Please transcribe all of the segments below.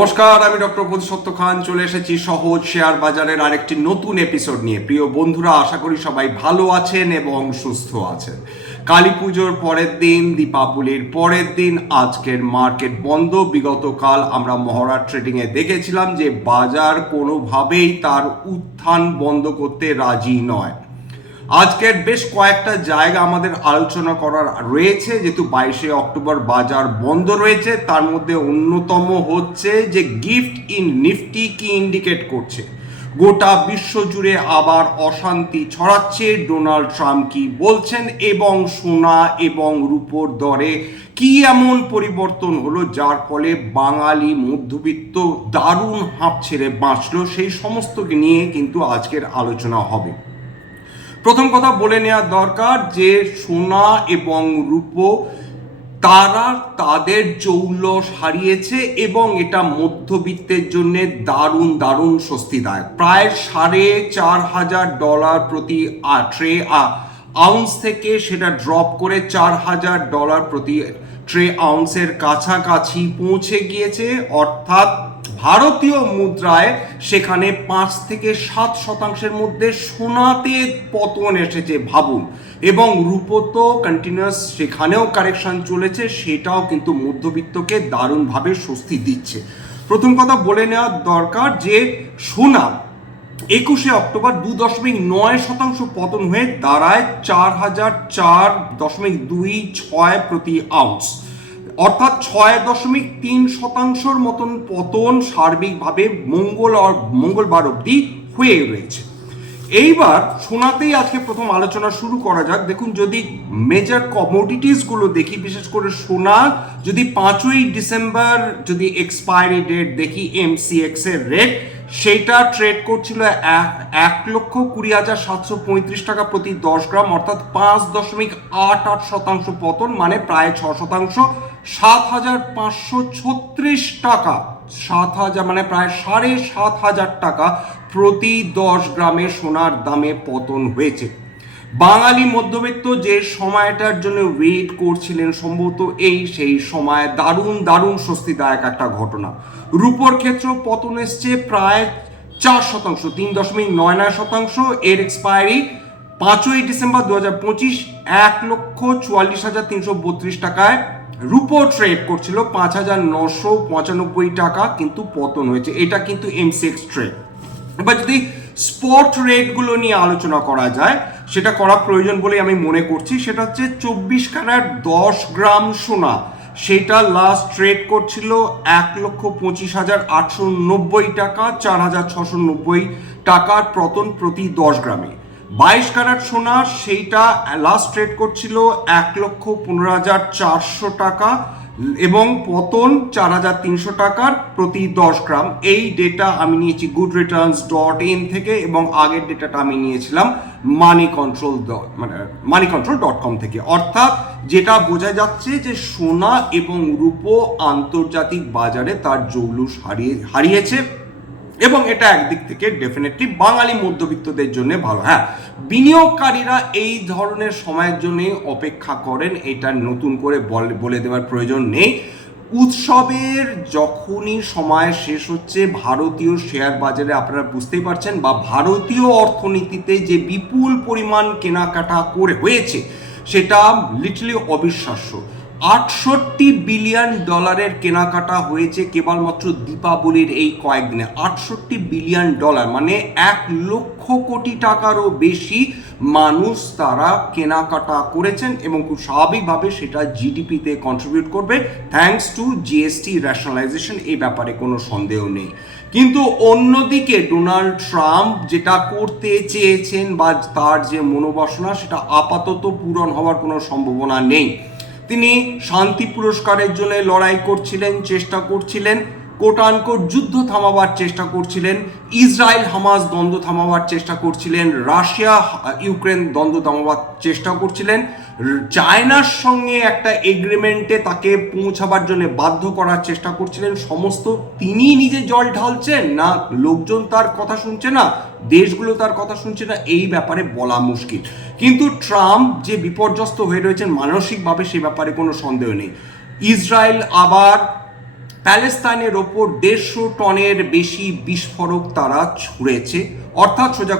নমস্কার, আমি ডক্টর প্রতিসত্য খান। চলে এসেছি সহজ শেয়ার বাজারের আরেকটি নতুন এপিসোড নিয়ে। প্রিয় বন্ধুরা, আশা করি সবাই ভালো আছেন এবং সুস্থ আছেন। কালী পুজোর পরের দিন, দীপাবলির পরের দিন, আজকের মার্কেট বন্ধ। বিগত কাল আমরা মহড়া ট্রেডিংয়ে দেখেছিলাম যে বাজার কোনোভাবেই তার উত্থান বন্ধ করতে রাজি নয়। আজকের বেশ কয়েকটা জায়গা আমাদের আলোচনা করার রয়েছে। যেহেতু বাইশে অক্টোবর বাজার বন্ধ রয়েছে, তার মধ্যে অন্যতম হচ্ছে যে গিফট ইন নিফটি কি ইন্ডিকেট করছে। গোটা বিশ্ব জুড়ে আবার অশান্তি ছড়াচ্ছে, ডোনাল্ড ট্রাম্প কি বলছেন এবং সোনা এবং রূপোর দরে কি এমন পরিবর্তন হলো, যার ফলে বাঙালি মধ্যবিত্ত দারুণ হাঁপ ছেড়ে বাঁচলো, সেই সমস্তকে নিয়ে কিন্তু আজকের আলোচনা হবে। প্রথম কথা বলে নেওয়া দরকার যে সোনা এবং রূপো তারা তাদের জৌলস হারিয়েছে এবং এটা মধ্যবিত্তের জন্য দারুণ দারুণ স্বস্তিদায়ক। প্রায় সাড়ে চার হাজার ডলার প্রতি ট্রে আউন্স থেকে সেটা ড্রপ করে চার হাজার ডলার প্রতি ট্রে, আউন্সের কাছাকাছি পৌঁছে গিয়েছে। অর্থাৎ ভারতীয় মুদ্রায় সেখানে পাঁচ থেকে সাত শতাংশের মধ্যে সোনাতে পতন এসেছে ভাবুন। এবং রূপো তো সেখানেও কারেকশন চলেছে, সেটাও কিন্তু মধ্যবিত্তকে দারুণভাবে স্বস্তি দিচ্ছে। প্রথম কথা বলে নেওয়া দরকার যে, সোনা একুশে অক্টোবর দু দশমিক নয় শতাংশ পতন হয়ে দাঁড়ায় চার হাজার চার দশমিক দুই ছয় প্রতি আউন্স। অর্থাৎ ছয় দশমিক তিন শতাংশর মতন পতন সার্বিকভাবে মঙ্গল মঙ্গলবার অবধি হয়ে রয়েছে। এইবার সোনাতেই আজকে প্রথম আলোচনা শুরু করা যাক। দেখুন, যদি মেজর কমোডিটিসগুলো দেখি, বিশেষ করে সোনা, যদি পাঁচই ডিসেম্বর যদি এক্সপায়ারি ডেট দেখি এমসিএক্স এর রেট সেইটা ট্রেড করছিল এক লক্ষ কুড়ি হাজার সাতশো পঁয়ত্রিশ টাকা প্রতি দশ গ্রাম, অর্থাৎ পাঁচ দশমিক আট আট শতাংশ পতন মানে প্রায় ছ শতাংশ সাত হাজার পাঁচশো ছত্রিশ টাকা। সাত হাজার মানে প্রায় সাড়ে সাত হাজার টাকা প্রতি দশ গ্রামে সোনার দামে পতন হয়েছে। বাঙালি মধ্যবিত্ত যে সময়টার জন্য ওয়েট করছিলেন সম্ভবত এই সেই সময় দারুণ দারুণ স্বস্তিদায়ক একটা ঘটনা। রূপর ক্ষেত্র পতন এসছে প্রায় চার শতাংশ, তিন দশমিক নয় নয় শতাংশ। এর এক্সপায়ারি পাঁচই ডিসেম্বর দু হাজার পঁচিশ, এক লক্ষ চুয়াল্লিশ হাজার তিনশো বত্রিশ টাকায়। রুপো ট্রেড করছিল পাঁচ হাজার নশো পঁচানব্বই টাকা, কিন্তু পতন হয়েছে। এটা কিন্তু এমসিএক্স ট্রেড এবার যদি স্পট রেটগুলো নিয়ে আলোচনা করা যায়, সেটা করা প্রয়োজন বলে আমি মনে করছি। সেটা হচ্ছে চব্বিশ ক্যারেট দশ গ্রাম সোনা। সেটা লাস্ট ট্রেড করছিল এক লক্ষ পঁচিশ হাজার আটশো নব্বই টাকা, চার হাজার ছশো নব্বই টাকার পতন প্রতি দশ গ্রামে। বাইশ ক্যারেট সোনা, সেইটা লাস্ট ট্রেড করছিল এক লক্ষ পনেরো হাজার চারশো টাকা এবং পতন চার হাজার তিনশো টাকার প্রতি দশ গ্রাম। এই ডেটা আমি নিয়েছি গুড রিটার্নস ডট ইন থেকে এবং আগের ডেটাটা আমি নিয়েছিলাম মানি কন্ট্রোল মানে মানি কন্ট্রোল ডট কম থেকে। অর্থাৎ যেটা বোঝা যাচ্ছে যে সোনা এবং রূপো আন্তর্জাতিক বাজারে তার জৌলুস হারিয়ে, হারিয়েছে। এবং এটা একদিক থেকে ডেফিনেটলি বাঙালি মধ্যবিত্তদের জন্য ভালো। হ্যাঁ বিনিয়োগকারীরা এই ধরনের সময়ের জন্য অপেক্ষা করেন, এটা নতুন করে বলে দেওয়ার প্রয়োজন নেই। উৎসবের যখনই সময় শেষ হচ্ছে, ভারতীয় শেয়ার বাজারে আপনারা বুঝতেই পারছেন বা ভারতীয় অর্থনীতিতে যে বিপুল পরিমাণ কেনাকাটা করে হয়েছে, সেটা লিটারলি অবিশ্বাস্য। আটষট্টি বিলিয়ন ডলারের কেনাকাটা হয়েছে কেবলমাত্র দীপাবলির এই কয়েকদিনে। আটষট্টি বিলিয়ন ডলার মানে এক লক্ষ কোটি টাকারও বেশি মানুষ তারা কেনাকাটা করেছেন এবং খুব স্বাভাবিকভাবে সেটা জিডিপিতে কন্ট্রিবিউট করবে। থ্যাংকস টু জিএসটি র্যাশনালাইজেশন এই ব্যাপারে কোনো সন্দেহ নেই। কিন্তু অন্যদিকে ডোনাল্ড ট্রাম্প যেটা করতে চেয়েছেন বা তার যে মনোবাসনা, সেটা আপাতত পূরণ হওয়ার কোনো সম্ভাবনা নেই। তিনি শান্তি পুরস্কারের জন্য লড়াই করছিলেন, চেষ্টা করছিলেন কোটানকোট যুদ্ধ থামাবার চেষ্টা করছিলেন, ইসরায়েল হামাজ দ্বন্দ্ব থামাবার চেষ্টা করছিলেন, রাশিয়া ইউক্রেন দ্বন্দ্ব থামাবার চেষ্টা করছিলেন। চায়নার সঙ্গে একটা এগ্রিমেন্টে তাকে পৌঁছাবার জন্য বাধ্য করার চেষ্টা করছিলেন। সমস্ত তিনি নিজে জল ঢালছেন না লোকজন তার কথা শুনছে না, দেশগুলো তার কথা শুনছে না, এই ব্যাপারে বলা মুশকিল। কিন্তু ট্রাম্প যে বিপর্যস্ত হয়ে রয়েছেন মানসিকভাবে সে ব্যাপারে কোনো সন্দেহ নেই। ইসরায়েল আবার প্যালেস্তাইনের ওপর দেড়শো টনের বেশি বিস্ফোরক তারা ছুঁড়েছে। অর্থাৎ সোজা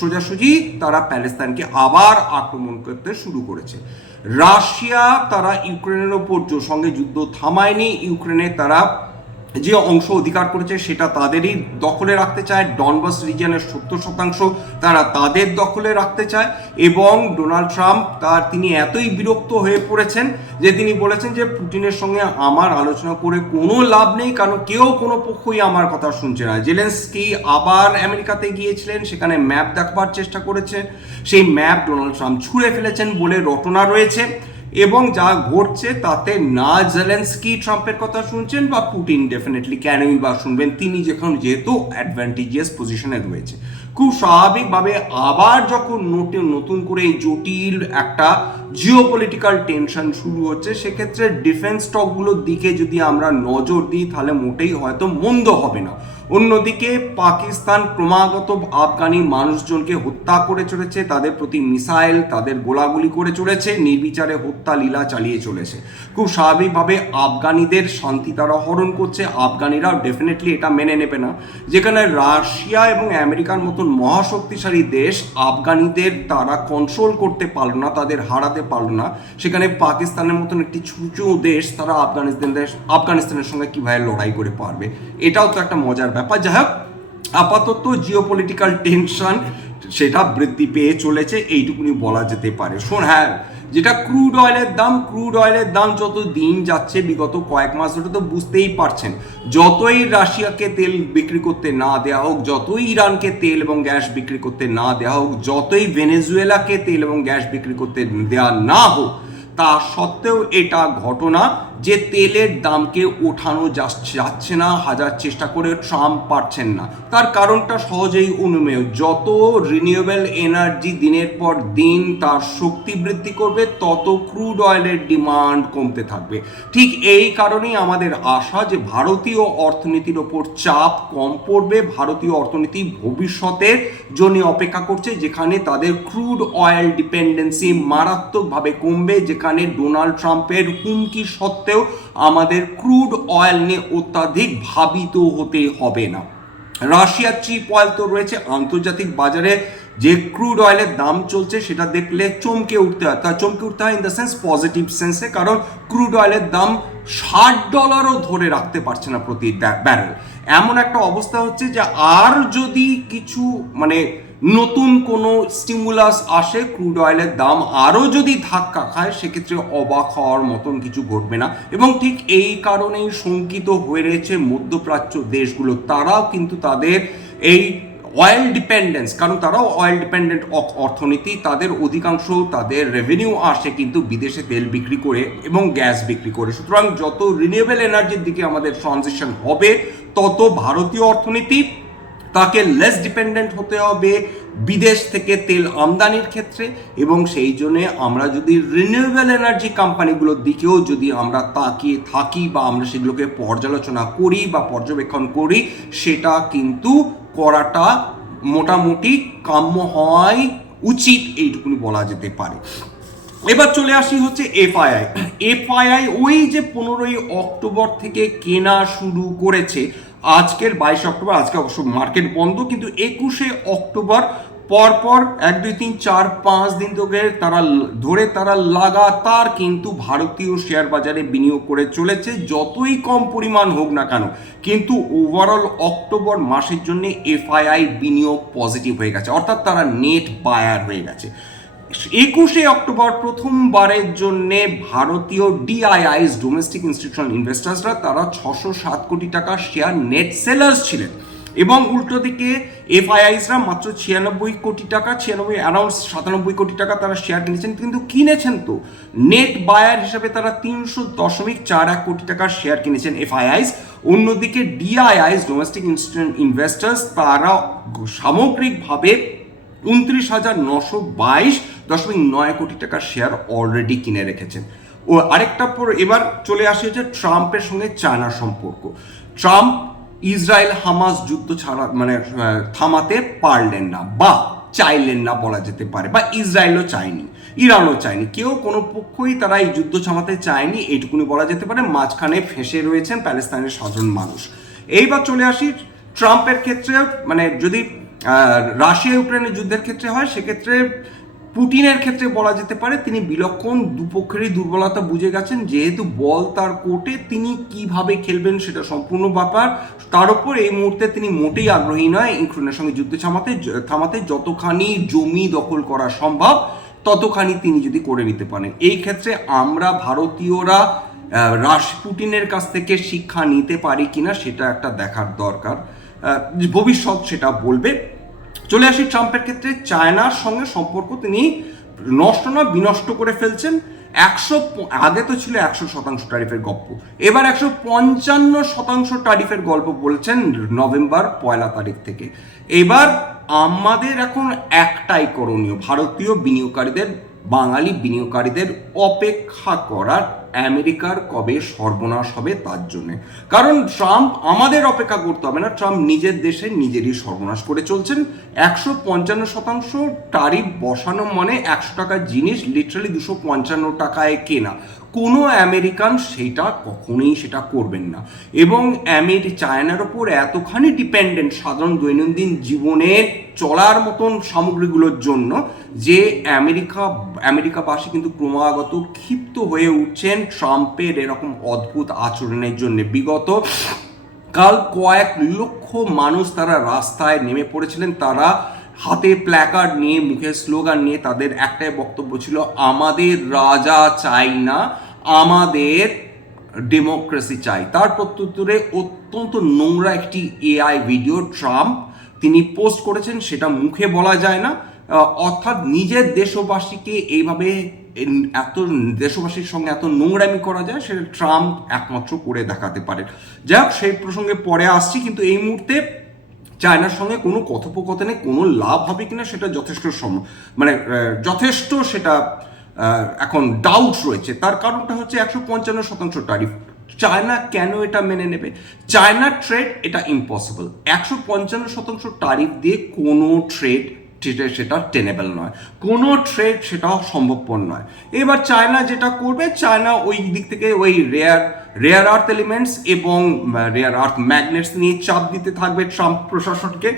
সোজাসুজি তারা প্যালেস্তাইনকে আবার আক্রমণ করতে শুরু করেছে। রাশিয়া তারা ইউক্রেনের ওপর সঙ্গে যুদ্ধ থামায়নি। ইউক্রেনে তারা যে অংশ অধিকার করেছে সেটা তাদেরই দখলে রাখতে চায়। ডনবাস রিজিয়নের সত্তর শতাংশ তারা তাদের দখলে রাখতে চায় এবং ডোনাল্ড ট্রাম্প তার তিনি এতই বিরক্ত হয়ে পড়েছেন যে তিনি বলেছেন যে পুটিনের সঙ্গে আমার আলোচনা করে কোনো লাভ নেই, কারণ কেউ কোনো পক্ষই আমার কথা শুনছে না। জেলেন্সকি আবার আমেরিকাতে গিয়েছিলেন, সেখানে ম্যাপ দেখবার চেষ্টা করেছে। সেই ম্যাপ ডোনাল্ড ট্রাম্প ছুঁড়ে ফেলেছেন বলে রটনা রয়েছে। এবং যা ঘটছে তাতে না জেলেন্সকি ট্রাম্পের কথা শুনছেন বা পুটিন ডেফিনেটলি কেনই বা শুনবেন? তিনি যখন যেহেতু অ্যাডভান্টেজিয়াস পজিশনে রয়েছে। খুব স্বাভাবিকভাবে আবার যখন নতুন নতুন করে এই জটিল একটা জিও পলিটিক্যাল টেনশন শুরু হচ্ছে, সেক্ষেত্রে ডিফেন্স স্টকগুলোর দিকে যদি আমরা নজর দিই, তাহলে মোটেই হয়তো মন্দ হবে না। অন্যদিকে পাকিস্তান ক্রমাগত আফগানি মানুষজনকে হত্যা করে চলেছে, তাদের প্রতি মিসাইল, তাদের গোলাগুলি করে চলেছে, নির্বিচারে হত্যা লীলা চালিয়ে চলেছে। খুব স্বাভাবিকভাবে আফগানিদের শান্তি তারা হরণ করছে, আফগানিরাও ডেফিনেটলি এটা মেনে নেবে না। যেখানে রাশিয়া এবং আমেরিকার মতন মহাশক্তিশালী দেশ আফগানিদের তারা কন্ট্রোল করতে পারল না, তাদের হারাতে পারল না, সেখানে পাকিস্তানের মতন একটি ছুচু দেশ তারা আফগানিস্তান আফগানিস্তানের সঙ্গে কীভাবে লড়াই করে পারবে? এটাও তো একটা মজার ব্যাপার। যাই হোক, আপাতত জিও পলিটিক্যাল টেনশন সেটা বৃদ্ধি পেয়ে চলেছে, এইটুকুনি বলা যেতে পারে। শোন হ্যাঁ যেটা ক্রুড অয়েলের দাম ক্রুড অয়েলের দাম যত দিন যাচ্ছে, বিগত কয়েক মাস ধরে তো বুঝতেই পারছেন, যতই রাশিয়াকে তেল বিক্রি করতে না দেওয়া হোক, যতই ইরানকে তেল এবং গ্যাস বিক্রি করতে না দেওয়া হোক, যতই ভেনেজুয়েলাকে তেল এবং গ্যাস বিক্রি করতে দেওয়া না হোক, তা সত্ত্বেও এটা ঘটনা যে তেলের দামকে ওঠানো যাচ্ছে না, হাজার চেষ্টা করে ট্রাম্প পারছেন না। তার কারণটা সহজেই অনুমেয়। যত রিনিউয়েবল এনার্জি দিনের পর দিন তার শক্তি বৃদ্ধি করবে, তত ক্রুড অয়েলের ডিমান্ড কমতে থাকবে। ঠিক এই কারণেই আমাদের আশা যে ভারতীয় অর্থনীতির ওপর চাপ কম পড়বে। ভারতীয় অর্থনীতি ভবিষ্যতের জন্য অপেক্ষা করছে, যেখানে তাদের ক্রুড অয়েল ডিপেন্ডেন্সি মারাত্মকভাবে কমবে, যেখানে ডোনাল্ড ট্রাম্পের হুমকি সত্ত্বেও আমাদের ক্রুড অয়েল নিয়ে অত্যাধিক ভাবিত হতে হবে না। রাশিয়ার চিপ অয়েল তো রয়েছে, আন্তর্জাতিক বাজারে যে ক্রুড অয়েলের দাম চলছে সেটা দেখলে চমকে উঠতে হয়। তা চমকে উঠতে হয় ইন দ্য সেন্স পজিটিভ সেন্সে কারণ ক্রুড অয়েলের দাম ষাট ডলারও ধরে রাখতে পারছে না প্রতি ব্যারেল এমন একটা অবস্থা হচ্ছে যে আর যদি কিছু মানে নতুন কোনো স্টিমুলাস আসে ক্রুড অয়েলের দাম আরও যদি ধাক্কা খায়, সেক্ষেত্রে অবাক হওয়ার মতন কিছু ঘটবে না। এবং ঠিক এই কারণেই শঙ্কিত হয়ে রয়েছে মধ্যপ্রাচ্য দেশগুলো। তারাও কিন্তু তাদের এই অয়েল ডিপেন্ডেন্স কারণ তারাও অয়েল ডিপেন্ডেন্ট অর্থনীতি, তাদের অধিকাংশ তাদের রেভিনিউ আসে কিন্তু বিদেশে তেল বিক্রি করে এবং গ্যাস বিক্রি করে। সুতরাং যত রিনিউয়েবল এনার্জির দিকে আমাদের ট্রানজিশন হবে, তত ভারতীয় অর্থনীতি তাকে লেস ডিপেন্ডেন্ট হতে হবে বিদেশ থেকে তেল আমদানির ক্ষেত্রে এবং সেই জন্যে আমরা যদি রিনিউয়েবল এনার্জি কোম্পানিগুলোর দিকেও যদি আমরা তাকিয়ে থাকি বা আমরা সেগুলোকে পর্যালোচনা করি বা পর্যবেক্ষণ করি, সেটা কিন্তু করাটা মোটামুটি কাম্য হওয়াই উচিত, এইটুকুনি বলা যেতে পারে। এবার চলে আসি হচ্ছে এফআইআই। এফআইআই ওই যে পনেরোই অক্টোবর থেকে কেনা শুরু করেছে আজকের বাইশে অক্টোবর, আজকে অবশ্য মার্কেট বন্ধ, কিন্তু একুশে অক্টোবর পরপর এক, দুই, তিন, চার, পাঁচ দিন ধরে তারা ধরে তারা লাগাতার কিন্তু ভারতীয় শেয়ার বাজারে বিনিয়োগ করে চলেছে, যতই কম পরিমাণ হোক না কেন। কিন্তু ওভারঅল অক্টোবর মাসের জন্য এফআইআই বিনিয়োগ পজিটিভ হয়ে গেছে, অর্থাৎ তারা নেট বায়ার হয়ে গেছে। একুশে অক্টোবর প্রথমবারের জন্য ভারতীয় ডিআইআইস ডোমেস্টিক ইনস্টিটিউশনাল ইনভেস্টার্সরা তারা ছশো সাত কোটি টাকা শেয়ার নেট সেলার্স ছিলেন। এবং উল্টো দিকে এফআইআইসরা মাত্র ছিয়ানব্বই কোটি টাকা, ছিয়ানব্বই অ্যারাউন্ড সাতানব্বই কোটি টাকা তারা শেয়ার কিনেছেন। কিন্তু কিনেছেন তো? নেট বায়ার হিসেবে তারা তিনশো দশমিক চার এক কোটি টাকার শেয়ার কিনেছেন এফআইআইস অন্যদিকে ডিআইআইস ডোমেস্টিক ইনভেস্টার্স তারা সামগ্রিকভাবে উনত্রিশ হাজার নশো বাইশ দশমিক নয় কোটি টাকার শেয়ার অলরেডি কিনে রেখেছেন ও আরেকটা পর এবার চলে আসে যে ট্রাম্পের সঙ্গে চায়নার সম্পর্ক। ট্রাম্প ইসরায়েল হামাস যুদ্ধ ছাড়া মানে থামাতে পারলেন না বা চাইলেন না বলা যেতে পারে বা ইসরায়েলও চায়নি, ইরানও চায়নি। কেউ কোনো পক্ষই তারা এই যুদ্ধ থামাতে চায়নি, এইটুকুনি বলা যেতে পারে। মাঝখানে ফেঁসে রয়েছেন প্যালেস্তাইনের সাধারণ মানুষ। এইবার চলে আসি ট্রাম্পের ক্ষেত্রে মানে যদি রাশিয়া ইউক্রেনের যুদ্ধের ক্ষেত্রে হয়, সেক্ষেত্রে পুটিনের ক্ষেত্রে বলা যেতে পারে, তিনি বিলক্ষণ দুপক্ষেরই দুর্বলতা বুঝে গেছেন, যেহেতু বল তার কোর্টে তিনি কীভাবে খেলবেন সেটা সম্পূর্ণ ব্যাপার। তার উপর এই মুহূর্তে তিনি মোটেই আগ্রহী নয় ইউক্রেনের সঙ্গে যুদ্ধ থামাতে থামাতে যতখানি জমি দখল করা সম্ভব, ততখানি তিনি যদি করে নিতে পারেন। এই ক্ষেত্রে আমরা ভারতীয়রা রাশ পুটিনের কাছ থেকে শিক্ষা নিতে পারি কিনা সেটা একটা দেখার দরকার। ভবিষ্যৎ সেটা বলবে। চলে আসি ট্রাম্পের ক্ষেত্রে। চায়নার সঙ্গে সম্পর্ক তিনি নষ্ট না বিনষ্ট করে ফেলছেন। একশো আগে তো ছিল একশো শতাংশ ট্যারিফের গল্প এবার একশো পঞ্চান্ন শতাংশ ট্যারিফের গল্প বলছেন নভেম্বর পয়লা তারিখ থেকে। এবার আমাদের এখন একটাই করণীয়, ভারতীয় বিনিয়োগকারীদের বাঙালি বিনিয়োগকারীদের অপেক্ষা করার আমেরিকার কবে সর্বনাশ হবে তার জন্য। কারণ ট্রাম্প আমাদের অপেক্ষা করতে হবে না, ট্রাম্প নিজের দেশে নিজেরই সর্বনাশ করে চলছেন। একশো পঞ্চান্ন শতাংশ টারিফ বসানো মানে একশো টাকার জিনিস, লিটারালি দুশো পঞ্চান্ন টাকায় কেনা। কোনো আমেরিকান সেটা কখনোই সেটা করবেন না। এবং আমেরি চায়নার ওপর এতখানি ডিপেন্ডেন্ট সাধারণ দৈনন্দিন জীবনের চলার মতন সামগ্রীগুলোর জন্য যে আমেরিকা, আমেরিকাবাসী কিন্তু ক্রমাগত ক্ষিপ্ত হয়ে উঠছেন ট্রাম্পের এরকম অদ্ভুত আচরণের জন্য। বিগত কাল কয়েক লক্ষ মানুষ তারা রাস্তায় নেমে পড়েছিলেন। তারা হাতে প্ল্যাকার্ড নিয়ে, মুখে স্লোগান নিয়ে তাদের একটাই বক্তব্য ছিল, আমাদের রাজা চাই না আমাদের ডেমোক্রেসি চাই। তার প্রত্যুত্তরে অত্যন্ত নোংরা একটি এআই ভিডিও ট্রাম্প তিনি পোস্ট করেছেন, সেটা মুখে বলা যায় না। অর্থাৎ নিজের দেশবাসীকে এইভাবে এত দেশবাসীর সঙ্গে এত নোংরামি করা যায়, সেটা ট্রাম্প একমাত্র করে দেখাতে পারে। যাই হোক, সেই প্রসঙ্গে পরে আসছি, কিন্তু এই মুহূর্তে চায়নার সঙ্গে কোনো কথোপকথনে কোনো লাভ হবে কিনা সেটা যথেষ্ট সম মানে যথেষ্ট সেটা এখন ডাউট রয়েছে। তার কারণটা হচ্ছে একশো পঞ্চান্ন শতাংশ ট্যারিফ চায়না কেন এটা মেনে নেবে? চায়নার ট্রেড এটা ইম্পসিবল একশো পঞ্চান্ন শতাংশ ট্যারিফ দিয়ে কোনো ট্রেড সেটা টেনেবল নয়। কোনো ট্রেড সেটা সম্ভবপর নয়। এবার চায়না যেটা করবে, চায়না ওই দিক থেকে ওই রেয়ার রেয়ার আর্থ এলিমেন্টস এবং রেয়ার আর্থ ম্যাগনেটস নিয়ে চাপ দিতে থাকবে ট্রাম্প প্রশাসনকে।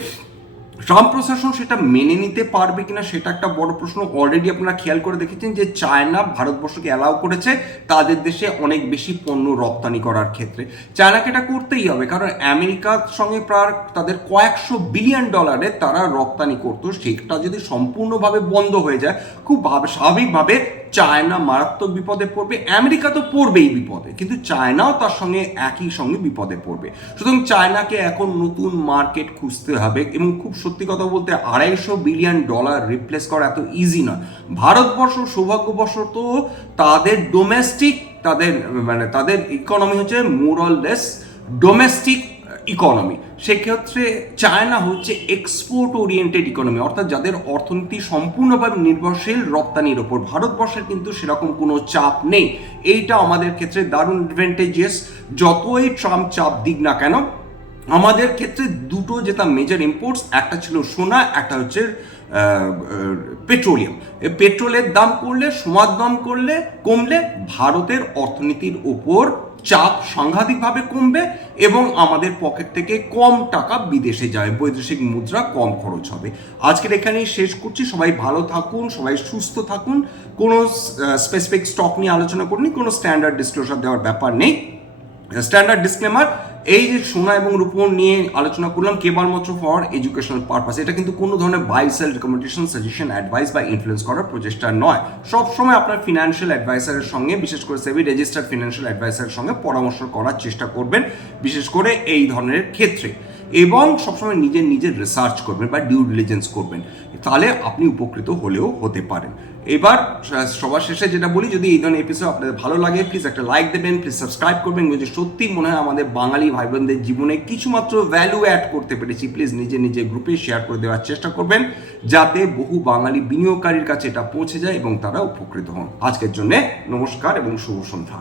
ট্রাম্প প্রশাসন সেটা মেনে নিতে পারবে কিনা সেটা একটা বড় প্রশ্ন। অলরেডি আপনারা খেয়াল করে দেখেছেন যে চায়না ভারতবর্ষকে অ্যালাউ করেছে তাদের দেশে অনেক বেশি পণ্য রপ্তানি করার ক্ষেত্রে। চায়নাকে এটা করতেই হবে, কারণ আমেরিকার সঙ্গে প্রায় তাদের কয়েকশো বিলিয়ন ডলারে তারা রপ্তানি করতো। সেটা যদি সম্পূর্ণভাবে বন্ধ হয়ে যায়, খুব ভাব- স্বাভাবিকভাবে চায়না মারাত্মক বিপদে পড়বে। আমেরিকা তো পড়বেই বিপদে, কিন্তু চায়নাও তার সঙ্গে একই সঙ্গে বিপদে পড়বে। সুতরাং চায়নাকে এখন নতুন মার্কেট খুঁজতে হবে এবং খুব সত্যি কথা বলতে আড়াইশো বিলিয়ন ডলার রিপ্লেস করা এত ইজি নয়। ভারতবর্ষ সৌভাগ্যবশত তাদের ডোমেস্টিক তাদের মানে তাদের ইকোনমি হচ্ছে মোরলেস ডোমেস্টিক ইকোনমি সেক্ষেত্রে চায়না হচ্ছে এক্সপোর্ট ওরিয়েন্টেড ইকোনমি অর্থাৎ যাদের অর্থনীতি সম্পূর্ণভাবে নির্ভরশীল, রপ্তানির ওপর। ভারতবর্ষের কিন্তু সেরকম কোনো চাপ নেই। এইটা আমাদের ক্ষেত্রে দারুণ অ্যাডভান্টেজিয়াস যতই ট্রাম্প চাপ দিক না কেন আমাদের ক্ষেত্রে দুটো যেটা মেজর ইম্পোর্টস একটা ছিল সোনা, একটা হচ্ছে পেট্রোলিয়াম পেট্রোলের দাম করলে, সোনার দাম করলে, কমলে ভারতের অর্থনীতির ওপর চাপ সাংঘাতিকভাবে কমবে এবং আমাদের পকেট থেকে কম টাকা বিদেশে যাবে বৈদেশিক মুদ্রা কম খরচ হবে। আজকের এখানেই শেষ করছি। সবাই ভালো থাকুন, সবাই সুস্থ থাকুন। কোনো স্পেসিফিক স্টক নিয়ে আলোচনা করিনি, কোনো স্ট্যান্ডার্ড ডিসক্লোজার দেওয়ার ব্যাপার নেই। স্ট্যান্ডার্ড ডিসক্লেমার এই যে সোনা এবং রূপন নিয়ে আলোচনা করলাম, কেবলমাত্র ফর এডুকেশনাল পারপাস এটা কিন্তু কোনো ধরনের buy sell recommendation suggestion advice বা ইনফ্লুয়েন্স করার প্রচেষ্টা নয়। সবসময় আপনার ফিনান্সিয়াল অ্যাডভাইসারের সঙ্গে, বিশেষ করে সেভি রেজিস্টার্ড ফিনান্সিয়াল অ্যাডভাইসারের সঙ্গে পরামর্শ করার চেষ্টা করবেন, বিশেষ করে এই ধরনের ক্ষেত্রে। এবং সবসময় নিজের নিজের রিসার্চ করবেন বা ডিউ ডিলিজেন্স করবেন, তাহলে আপনি উপকৃত হলেও হতে পারেন। এবার সবার শেষে যেটা বলি, যদি এই ধরনের এপিসোড আপনাদের ভালো লাগে প্লিজ একটা লাইক দেবেন প্লিজ সাবস্ক্রাইব করবেন। যদি সত্যি মনে হয় আমাদের বাঙালি ভাই বোনদের জীবনে কিছুমাত্র ভ্যালু অ্যাড করতে পেরেছি প্লিজ নিজে নিজে গ্রুপে শেয়ার করে দেওয়ার চেষ্টা করবেন, যাতে বহু বাঙালি বিনিয়োগকারীর কাছে এটা পৌঁছে যায় এবং তারা উপকৃত হন। আজকের জন্য নমস্কার এবং শুভ সন্ধ্যা।